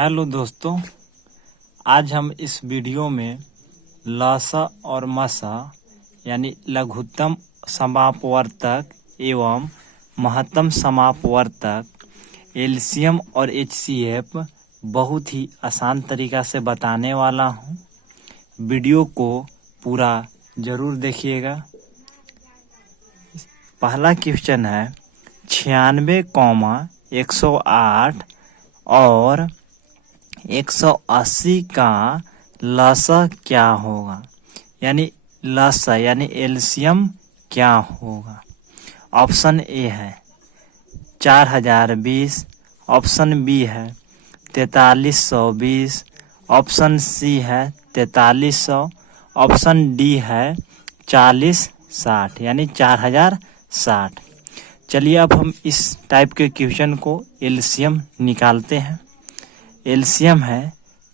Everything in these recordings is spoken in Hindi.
हेलो दोस्तों, आज हम इस वीडियो में लसा और मसा यानी लघुत्तम समापवर्तक एवं महत्तम समापवर्तक एलसीएम और एचसीएफ बहुत ही आसान तरीका से बताने वाला हूं। वीडियो को पूरा ज़रूर देखिएगा। पहला क्वेश्चन है 96,108 और 180 का लसा क्या होगा, यानी लसा यानी एलसीएम क्या होगा। ऑप्शन ए है 4020, ऑप्शन बी है 4320, ऑप्शन सी है 4300, ऑप्शन डी है 4060 यानी 4060। चलिए अब हम इस टाइप के क्वेश्चन को एलसीएम निकालते हैं। एलसीएम है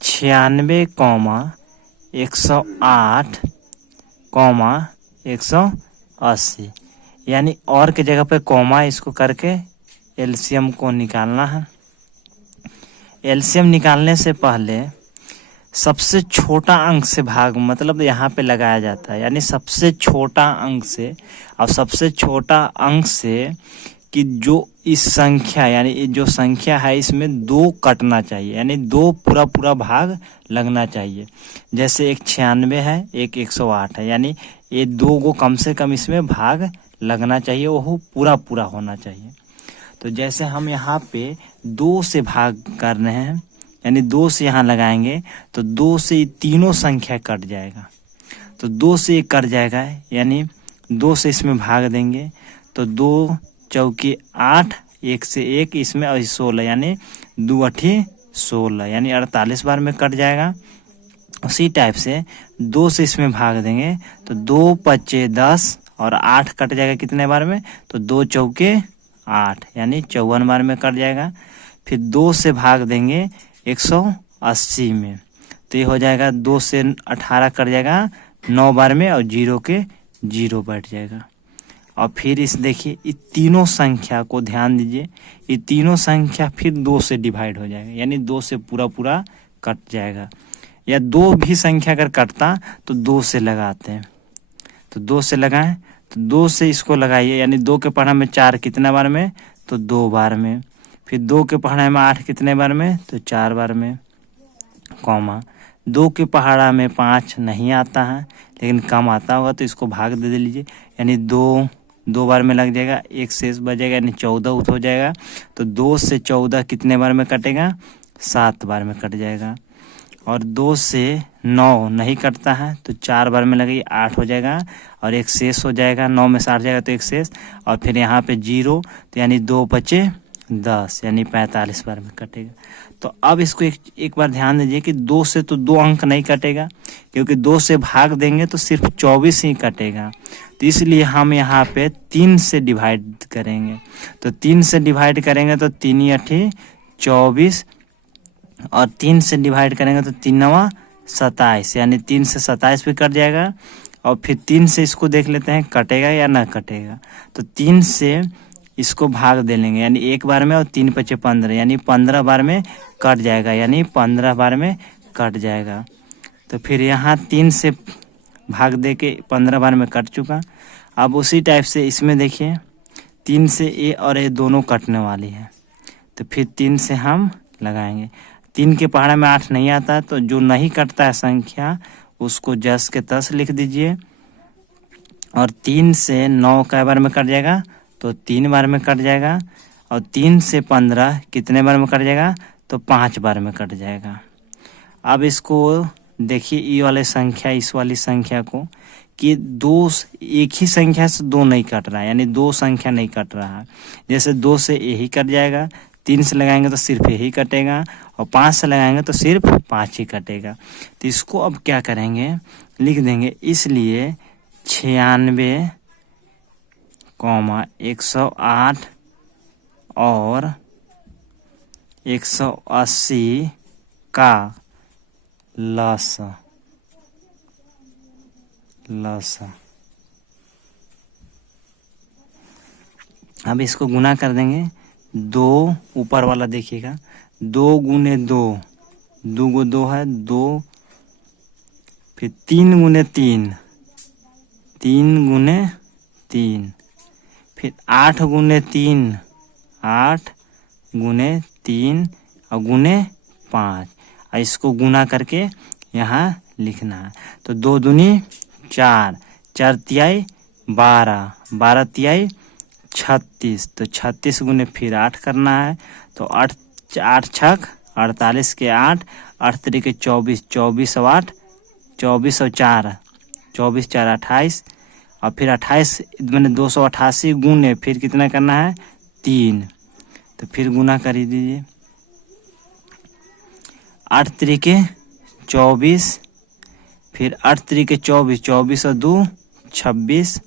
96,108, 180 यानी और के जगह पे कॉमा इसको करके एलसीएम को निकालना है। एलसीएम निकालने से पहले सबसे छोटा अंक से भाग मतलब यहाँ पे लगाया जाता है, यानी सबसे छोटा अंक से और सबसे छोटा अंक से कि जो इस संख्या यानी जो संख्या है इसमें 2 कटना चाहिए, यानी 2 पूरा भाग लगना चाहिए। जैसे एक 96 है, एक 108 है, यानी ये 2 को कम से कम इसमें भाग लगना चाहिए, वो पूरा होना चाहिए। तो जैसे हम यहाँ पे 2 से भाग कर रहे हैं, यानी 2 से यहाँ लगाएंगे तो 2 से तीनों संख्या कट जाएगा, तो 2 से ये कट जाएगा, यानी 2 से इसमें भाग देंगे तो 2 चौके 8, 1 से 1 इसमें और 16 यानी 2 8 16 यानी 48 बार में कट जाएगा। उसी टाइप से 2 से इसमें भाग देंगे तो 2 5 10 और 8 कट जाएगा कितने बार में, तो 2 चौके 8 यानी 54 बार में कट जाएगा। फिर 2 से भाग देंगे 180 में तो ये हो जाएगा 2 से 18 कट जाएगा 9 बार में और 0 के 0 बैठ जाएगा। और फिर इस देखिए ये तीनों संख्या को ध्यान दीजिए, ये तीनों संख्या फिर 2 से डिवाइड हो जाएगा, यानी 2 से पूरा कट जाएगा। या 2 भी संख्या अगर कटता तो 2 से लगाते हैं, तो 2 से लगाएं तो 2 से इसको लगाइए, यानी 2 के पढ़ा में 4 कितने बार में, तो 2 बार में। फिर 2 के पहाड़ा में 8 कितने बार में, तो 4 बार में, कॉमा 2 के पहाड़ा में 5 नहीं आता है लेकिन कम आता होगा तो इसको भाग दे लीजिए, यानी 2 बार में लग जाएगा, 1 शेष बचेगा यानी 14 हो जाएगा। तो 2 से 14 कितने बार में कटेगा, 7 बार में कट जाएगा। और 2 से 9 नहीं कटता है तो 4 बार में लगेगी, 8 हो जाएगा और 1 शेष हो जाएगा, 9 में 60 जाएगा तो 1 शेष और फिर यहाँ पे 0 तो यानी 2 बचे 10 यानी 45 बार में कटेगा। तो अब इसको एक बार ध्यान दीजिए कि 2 से तो 2 अंक नहीं कटेगा, क्योंकि 2 से भाग देंगे तो सिर्फ 24 ही कटेगा, तो इसलिए हम यहाँ पे 3 से डिवाइड करेंगे। तो 3 से डिवाइड करेंगे तो 3 8 24 और 3 से डिवाइड करेंगे तो 3 9 27 यानी 3 से 27 भी कट जाएगा। और फिर 3 से इसको देख लेते हैं कटेगा या ना कटेगा, तो 3 से इसको भाग दे लेंगे, यानी 1 बार में और 3 5 15 यानी 15 बार में कट जाएगा, यानी 15 बार में कट जाएगा। तो फिर यहाँ 3 से भाग दे के 15 बार में कट चुका। अब उसी टाइप से इसमें देखिए 3 से ए और ए दोनों कटने वाली है, तो फिर 3 से हम लगाएंगे। 3 के पहाड़ा में 8 नहीं आता तो जो नहीं कटता है संख्या उसको जस के तस लिख दीजिए। और 3 से 9 कै बार में कट जाएगा, तो 3 बार में कट जाएगा। और 3 से 15 कितने बार में कट जाएगा, तो 5 बार में कट जाएगा। अब इसको देखिए ये वाले संख्या इस वाली संख्या को कि 2 एक ही संख्या से 2 नहीं कट रहा है, यानी 2 संख्या नहीं कट रहा है। जैसे 2 से यही कट जाएगा, 3 से लगाएंगे तो सिर्फ यही कटेगा और 5 से लगाएंगे तो सिर्फ 5 ही कटेगा। तो इसको अब क्या करेंगे, लिख देंगे, इसलिए 96, 108 और 180 का लसा अब इसको गुना कर देंगे 2 ऊपर वाला देखिएगा, 2 गुने 2, 2 को 2 है 2, फिर 3 गुने 3, 3 गुने 3, फिर 8 गुने 3, 8 गुने 3 और गुने 5, और इसको गुना करके यहाँ लिखना है। तो 2 दूनी 4, 4 तिहाई 12, 12 तिहाई 36, तो 36 गुने फिर 8 करना है। तो 8 छक 48 के 8, 8 तरीके 24, 24 और 8, 24 और 4, 24 4 28, और फिर 28 मैंने 288 गुने फिर कितना करना है 3, तो फिर गुना कर ही दीजिए। 8 तरीके 24, फिर 8 तरीके 24, 24 और 2 26,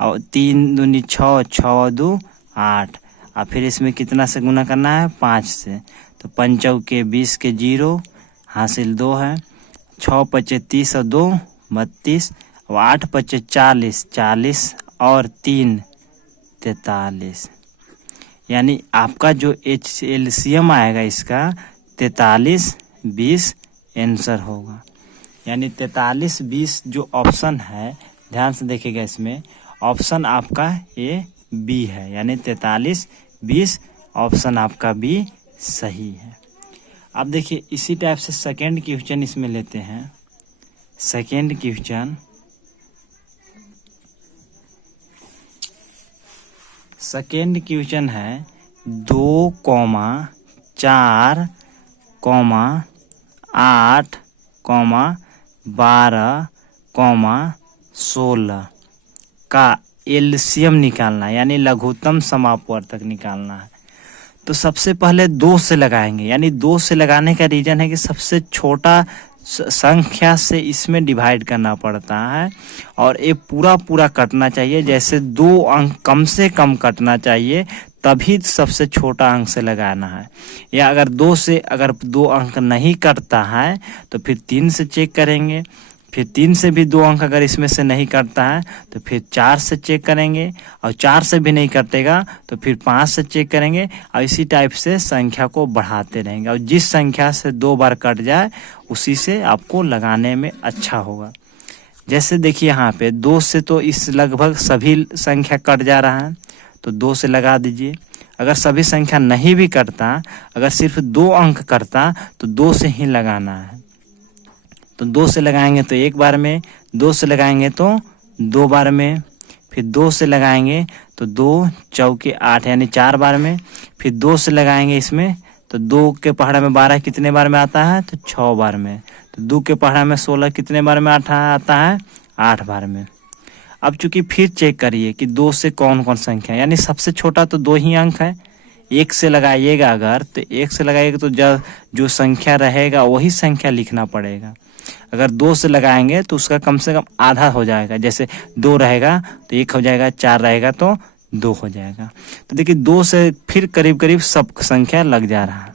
और 3 दूनी 6, 6 और 2 8, और फिर इसमें कितना से गुना करना है 5 से। तो 5 चौके 20 के 0 हासिल 2 है, 6 पचे 30 और 2 32, और 8 पचे 40, 40 और 3 43, यानी आपका जो LCM आएगा इसका 43 20 आंसर होगा। यानी 43 20 जो ऑप्शन है, ध्यान से देखिएगा, इसमें ऑप्शन आपका ए बी है, यानी 43 20 ऑप्शन आपका बी सही है। अब देखिए इसी टाइप से सेकेंड क्वेश्चन इसमें लेते हैं। सेकेंड क्वेश्चन, सेकेंड क्वेश्चन है 2, 4, 8, 12, 16 का LCM निकालना है, यानी लघुत्तम समापवर्तक निकालना है। तो सबसे पहले 2 से लगाएंगे, यानी 2 से लगाने का रीजन है कि सबसे छोटा संख्या से इसमें डिवाइड करना पड़ता है, और ये पूरा पूरा कटना चाहिए। जैसे 2 अंक कम से कम कटना चाहिए, तभी सबसे छोटा अंक से लगाना है। या अगर 2 अंक नहीं कटता है तो फिर 3 से चेक करेंगे, फिर 3 से भी 2 अंक अगर इसमें से नहीं कटता है तो फिर 4 से चेक करेंगे, और 4 से भी नहीं कटेगा तो फिर 5 से चेक करेंगे, और इसी टाइप से संख्या को बढ़ाते रहेंगे। और जिस संख्या से 2 बार कट जाए उसी से आपको लगाने में अच्छा होगा। जैसे देखिए यहाँ पे 2 से तो इस लगभग सभी संख्या कट जा रहा है, तो 2 से लगा दीजिए। अगर सभी संख्या नहीं भी कटता, अगर सिर्फ 2 अंक करता तो 2 से ही लगाना है। तो 2 से लगाएंगे तो 1 बार में, 2 से लगाएंगे तो 2 बार में, फिर 2 से लगाएंगे तो 2 चौके 8 यानी 4 बार में, फिर 2 से लगाएंगे इसमें तो 2 के पहाड़ा में 12 कितने बार में आता है तो 6 बार में, तो 2 के पहाड़ा में 16 कितने बार में आता है 8 बार में। अब चूंकि फिर चेक करिए कि 2 से कौन कौन संख्या, यानी सबसे छोटा तो 2 ही अंक है। 1 से लगाइएगा अगर, तो 1 से लगाइएगा तो जो संख्या रहेगा वही संख्या लिखना पड़ेगा। अगर 2 से लगाएंगे तो उसका कम से कम आधा हो जाएगा, जैसे 2 रहेगा तो 1 हो जाएगा, 4 रहेगा तो 2 हो जाएगा। तो देखिए 2 से फिर करीब करीब सब संख्या लग जा रहा है।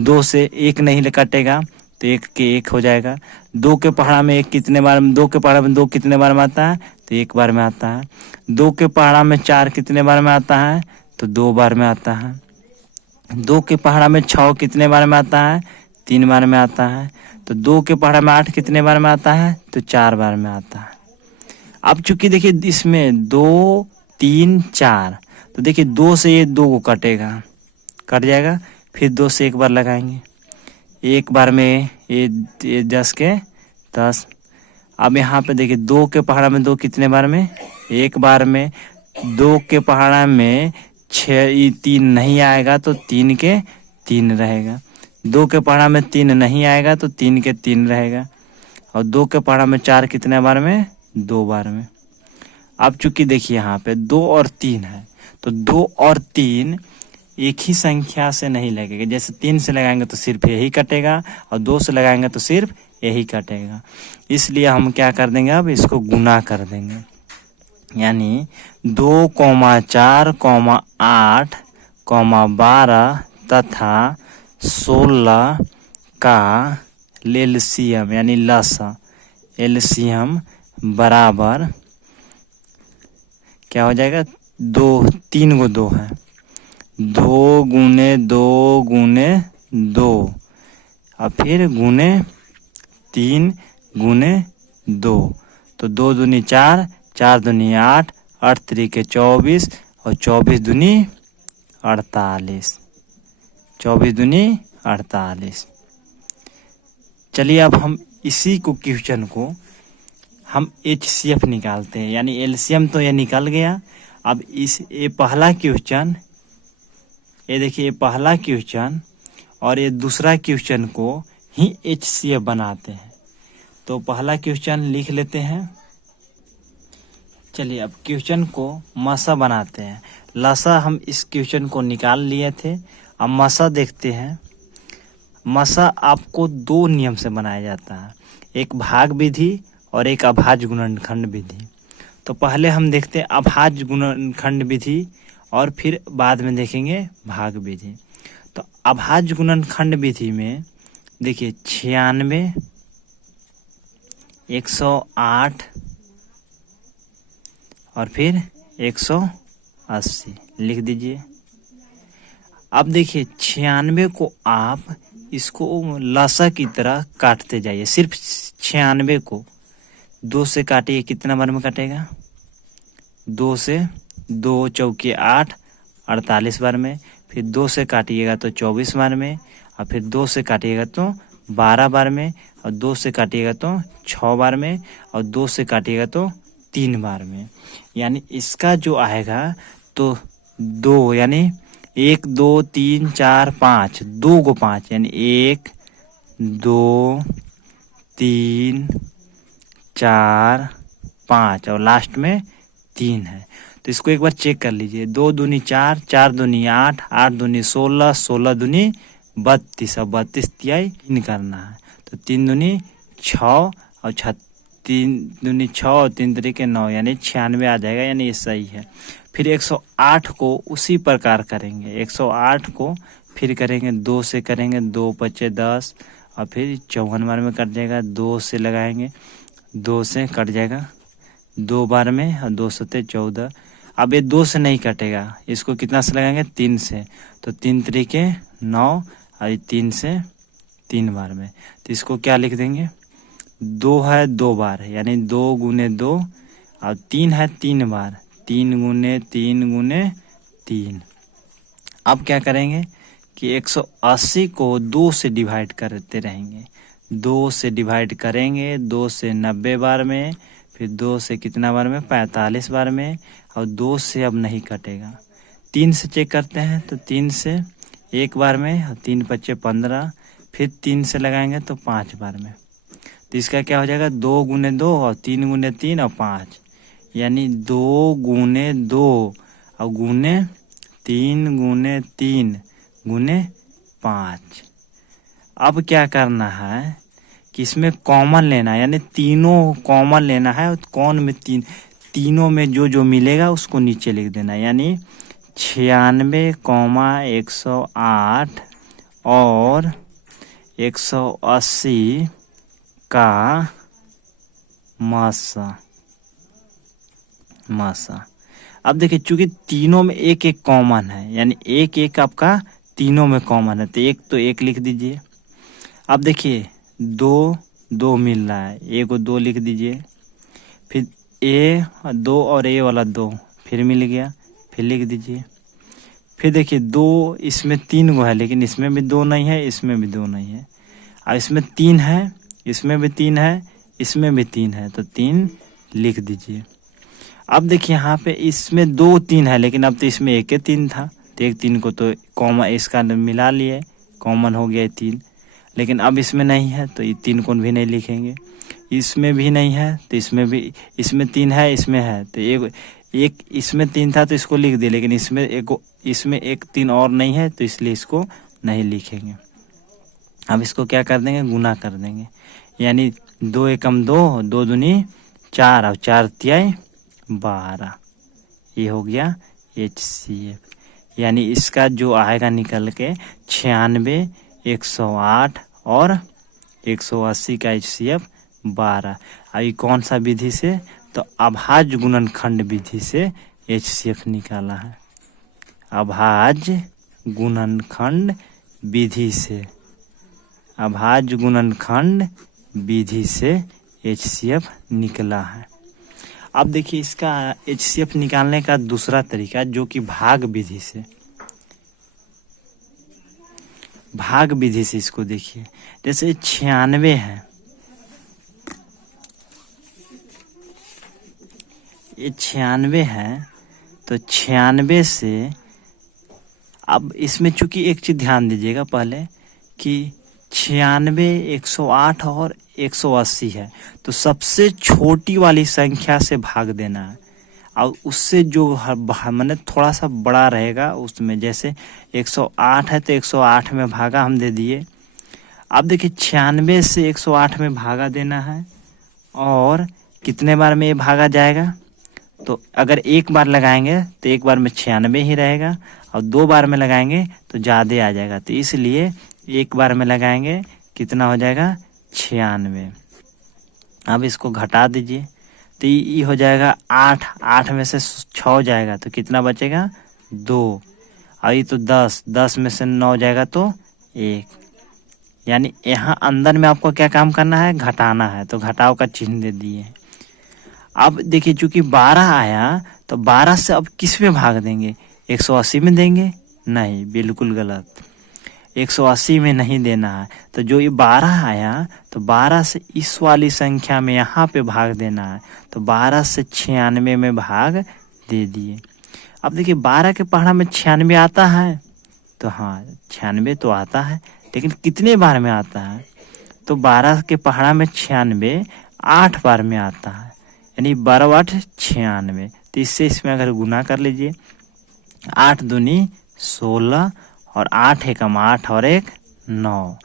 2 से 1 नहीं कटेगा तो 1 के 1 हो जाएगा। 2 के पहाड़ा में 1 कितने बार, 2 के पहाड़ा में 2 कितने बार में आता है तो 1 बार में आता है। 2 के पहाड़ा में 4 कितने बार में आता है तो 2 बार में आता है। 2 के पहाड़ा में 6 कितने बार में आता है 3 बार में आता है। तो 2 के पहाड़ा में 8 कितने बार में आता है तो 4 बार में आता है। अब चूंकि देखिए इसमें 2 3 4, तो देखिए 2 से ये 2 को कटेगा, कट जाएगा, फिर 2 से 1 बार लगाएंगे, 1 बार में ये 10 के 10। अब यहाँ पे देखिए 2 के पहाड़ा में 2 कितने बार में 1 बार में, 2 के पहाड़ा में 3 नहीं आएगा तो 3 के 3 रहेगा। 2 के पहाड़ा में 3 नहीं आएगा तो 3 के 3 रहेगा, और 2 के पहाड़ा में 4 कितने बार में 2 बार में। अब चूंकि देखिए यहाँ पे 2 और 3 है, तो 2 और 3 एक ही संख्या से नहीं लगेगा। जैसे 3 से लगाएंगे तो सिर्फ यही कटेगा, और 2 से लगाएंगे तो सिर्फ यही कटेगा। इसलिए हम क्या कर देंगे, अब इसको गुना कर देंगे, यानी 2, 4, 8, 12 तथा 16 का LCM यानी लसा LCM बराबर क्या हो जाएगा 2, 3 को 2 है 2 गुने 2 गुने 2 और फिर गुने 3 गुने 2, तो 2 दूनी 4, 4 दूनी 8, 8 तरीके 24 और 24 दूनी 48, 24 दूनी 48। चलिए अब हम इसी को क्वेश्चन को हम HCF निकालते हैं, यानी एलसीएम तो ये निकल गया। अब ये पहला क्वेश्चन, ये देखिए ये पहला क्वेश्चन और ये दूसरा क्वेश्चन को ही HCF बनाते हैं। तो पहला क्वेश्चन लिख लेते हैं। चलिए अब क्वेश्चन को मसा बनाते हैं। लसा हम इस क्वेश्चन को निकाल लिए थे, अब मसा देखते हैं। मसा आपको 2 नियम से बनाया जाता है, एक भाग विधि और एक अभाज्य गुणनखंड विधि। तो पहले हम देखते हैं अभाज्य गुणनखंड विधि और फिर बाद में देखेंगे भाग विधि। तो अभाज्य गुणनखंड विधि में देखिए 96, 108 और फिर 180 लिख दीजिए। अब देखिए 96 को आप इसको लसा की तरह काटते जाइए। सिर्फ 96 को 2 से काटिए, कितना बार में काटेगा? 2 से 2 चौके 8, 48 बार में। फिर 2 से काटिएगा तो 24 बार में, और फिर 2 से काटिएगा तो 12 बार में, और 2 से काटिएगा तो 6 बार में, और 2 से काटिएगा तो 3 बार में। यानी इसका जो आएगा तो 2, यानी 1 2 3 4 5, 2 को 5, यानी 1 2 3 4 5 और लास्ट में 3 है। तो इसको एक बार चेक कर लीजिए। 2 दूनी 4, 4 दूनी 8, 8 दूनी 16, 16 दूनी 32 और 32 तिहाई 3 करना है। तो 3 दूनी 6 और 3 दूनी 6 और 3 तरीके 9, यानी 96 आ जाएगा, यानी ये सही है। फिर 108 को उसी प्रकार करेंगे। 108 को फिर करेंगे 2 से करेंगे, 2 पचे 10 और फिर 54 बार में कट जाएगा। 2 से लगाएंगे, 2 से कट जाएगा 2 बार में, और 2 सते 14। अब ये 2 से नहीं कटेगा, इसको कितना से लगाएंगे? 3 से। तो 3 तरीके 9 और 3 से 3 बार में। तो इसको क्या लिख देंगे? 2 है 2 बार, यानी 2 गुने 2 और 3 है 3 बार, 3 गुने 3 गुने 3। अब क्या करेंगे कि 180 को 2 से डिवाइड करते रहेंगे। 2 से डिवाइड करेंगे, 2 से 90 बार में, फिर 2 से कितना बार में? 45 बार में, और 2 से अब नहीं कटेगा। 3 से चेक करते हैं, तो 3 से 1 बार में, और 3 पच्चे 15, फिर 3 से लगाएंगे तो 5 बार में। तो इसका क्या हो जाएगा? 2 गुने 2 और 3 गुने 3 और 5, यानी 2 गुने 2 और गुने 3 गुने 3 गुने 5। अब क्या करना है कि इसमें कॉमन लेना है, यानी तीनों कॉमन लेना है। कौन में? तीनों में जो जो मिलेगा उसको नीचे लिख देना है, यानी 96, 108 और 180 का मासा। अब देखिए चूंकि तीनों में एक एक कॉमन है, यानी एक एक आपका तीनों में कॉमन है, तो एक तो एक लिख दीजिए। अब देखिए 2 2 मिल रहा है, ए को 2 लिख दीजिए। फिर ए 2 और ए वाला 2 फिर मिल गया, फिर लिख दीजिए। फिर देखिए 2 इसमें 3 गो है, लेकिन इसमें भी 2 नहीं है, इसमें भी 2 नहीं है। और इसमें 3 है, इसमें भी 3 है, इसमें भी 3 है, तो 3 लिख दीजिए। अब देखिए यहाँ पे इसमें 2 3 है, लेकिन अब तो इसमें एक ही 3 था, तो एक 3 को तो कॉमन इसका मिला लिए, कॉमन हो गया 3। लेकिन अब इसमें नहीं है, तो ये 3 को भी नहीं लिखेंगे। इसमें भी नहीं है, तो इसमें भी, इसमें 3 है, इसमें है, तो एक इसमें 3 था तो इसको लिख दिए, लेकिन इसमें एक 3 और नहीं है, तो इसलिए इसको नहीं लिखेंगे। अब इसको क्या कर देंगे? गुना कर देंगे, यानी 2 एकम 2, 2 दूनी 4 और 4 तिहाई 12। ये हो गया HCF, यानी इसका जो आएगा निकल के 96, 108 और 180 का HCF 12। अभी कौन सा विधि से? तो अभाज्य गुणनखंड विधि से HCF निकाला है। अभाज्य गुणनखंड विधि से, अभाज्य गुणनखंड विधि से HCF निकला है। अब देखिए इसका HCF निकालने का दूसरा तरीका जो कि भाग विधि से, भाग विधि से इसको देखिए। जैसे 96 है, ये 96 है, तो 96 से अब इसमें चूंकि एक चीज ध्यान दीजिएगा पहले कि 96, 108 और 180 है, तो सबसे छोटी वाली संख्या से भाग देना है और उससे जो माने थोड़ा सा बड़ा रहेगा उसमें, जैसे 108 है तो 108 में भागा हम दे दिए। अब देखिए 96 से 108 में भागा देना है और कितने बार में ये भागा जाएगा, तो अगर एक बार लगाएंगे तो एक बार में 96 ही रहेगा और 2 बार में लगाएंगे तो ज़्यादा आ जाएगा, तो इसलिए एक बार में लगाएंगे कितना हो जाएगा 96। अब इसको घटा दीजिए तो ये हो जाएगा 8, 8 में से 6 जाएगा तो कितना बचेगा 2, और ये तो 10, 10 में से 9 जाएगा तो 1। यानी यहाँ अंदर में आपको क्या काम करना है, घटाना है, तो घटाव का चिन्ह दे दिए। अब देखिए चूंकि 12 आया तो 12 से अब किस में भाग देंगे, 180 में देंगे? नहीं, बिल्कुल गलत, 180 में नहीं देना है। तो जो ये 12 आया तो 12 से इस वाली संख्या में यहाँ पे भाग देना है, तो 12 से 96 में भाग दे दिए। अब देखिए 12 के पहाड़ा में 96 आता है, तो हाँ 96 तो आता है, लेकिन कितने बार में आता है, तो 12 के पहाड़ा में 96 8 बार में आता है, यानी 12 8 96। तो इससे इसमें अगर गुना कर लीजिए, 8 दूनी 16 और 8 एकम 8 और 1 9।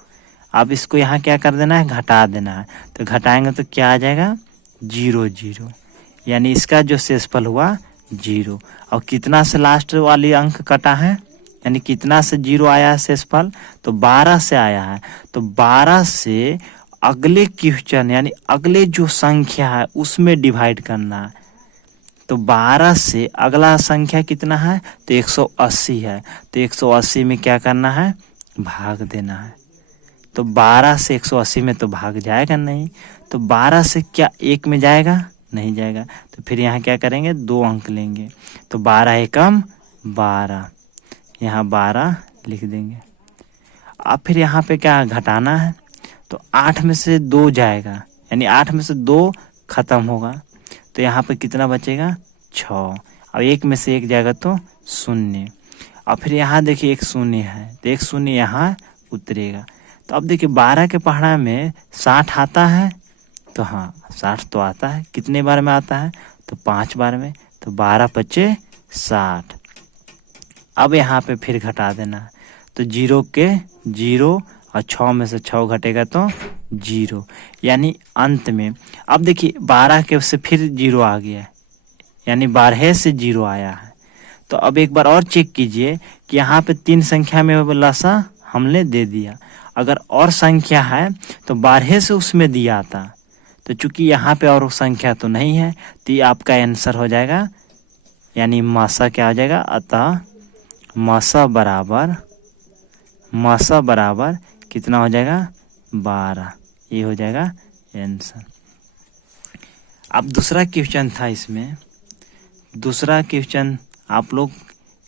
अब इसको यहाँ क्या कर देना है, घटा देना है, तो घटाएंगे तो क्या आ जाएगा 0 0, यानी इसका जो शेषफल हुआ 0। और कितना से लास्ट वाली अंक कटा है, यानी कितना से 0 आया है शेषफल, तो 12 से आया है, तो 12 से अगले क्वेश्चन यानी अगले जो संख्या है उसमें डिवाइड करना है। तो 12 से अगला संख्या कितना है, तो 180 है, तो 180 में क्या करना है, भाग देना है। तो 12 से 180 में तो भाग जाएगा नहीं, तो 12 से क्या 1 में जाएगा, नहीं जाएगा, तो फिर यहाँ क्या करेंगे 2 अंक लेंगे, तो 12 एकम 12, यहाँ 12 लिख देंगे। अब फिर यहाँ पे क्या घटाना है, तो 8 में से 2 जाएगा, यानी 8 में से 2 खत्म होगा, तो यहाँ पे कितना बचेगा 6, अब 1 में से 1 जाएगा तो 0। और फिर यहाँ देखिए 1 0 है, तो 1 0 यहाँ उतरेगा। तो अब देखिए 12 के पहाड़ा में 60 आता है, तो हाँ 60 तो आता है, कितने बार में आता है, तो 5 बार में, तो 12 पचे 60। अब यहाँ पे फिर घटा देना है, तो 0 के 0 और 6 में से 6 घटेगा तो 0, यानी अंत में अब देखिए 12 के से फिर 0 आ गया, यानी 12 से 0 आया है। तो अब एक बार और चेक कीजिए कि यहाँ पे 3 संख्या में लसा हमने दे दिया, अगर और संख्या है तो 12 से उसमें दिया था, तो चूंकि यहाँ पे और संख्या तो नहीं है, तो ये आपका आंसर हो जाएगा, यानी मासा क्या हो जाएगा, अतः मासा बराबर कितना हो जाएगा 12, ये हो जाएगा आंसर। अब दूसरा क्वेश्चन था, इसमें दूसरा क्वेश्चन आप लोग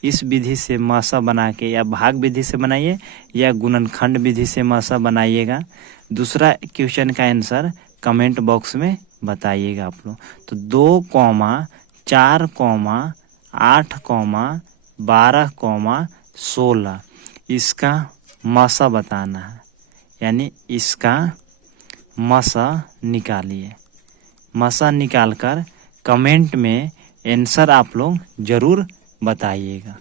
इस विधि से मासा बना के या भाग विधि से बनाइए या गुणनखंड विधि से मासा बनाइएगा। दूसरा क्वेश्चन का आंसर कमेंट बॉक्स में बताइएगा आप लोग। तो 2, 4, 8, 12, 16 इसका मासा बताना है, यानी इसका मासा निकालिए। मासा निकालकर कमेंट में आंसर आप लोग ज़रूर बताइएगा।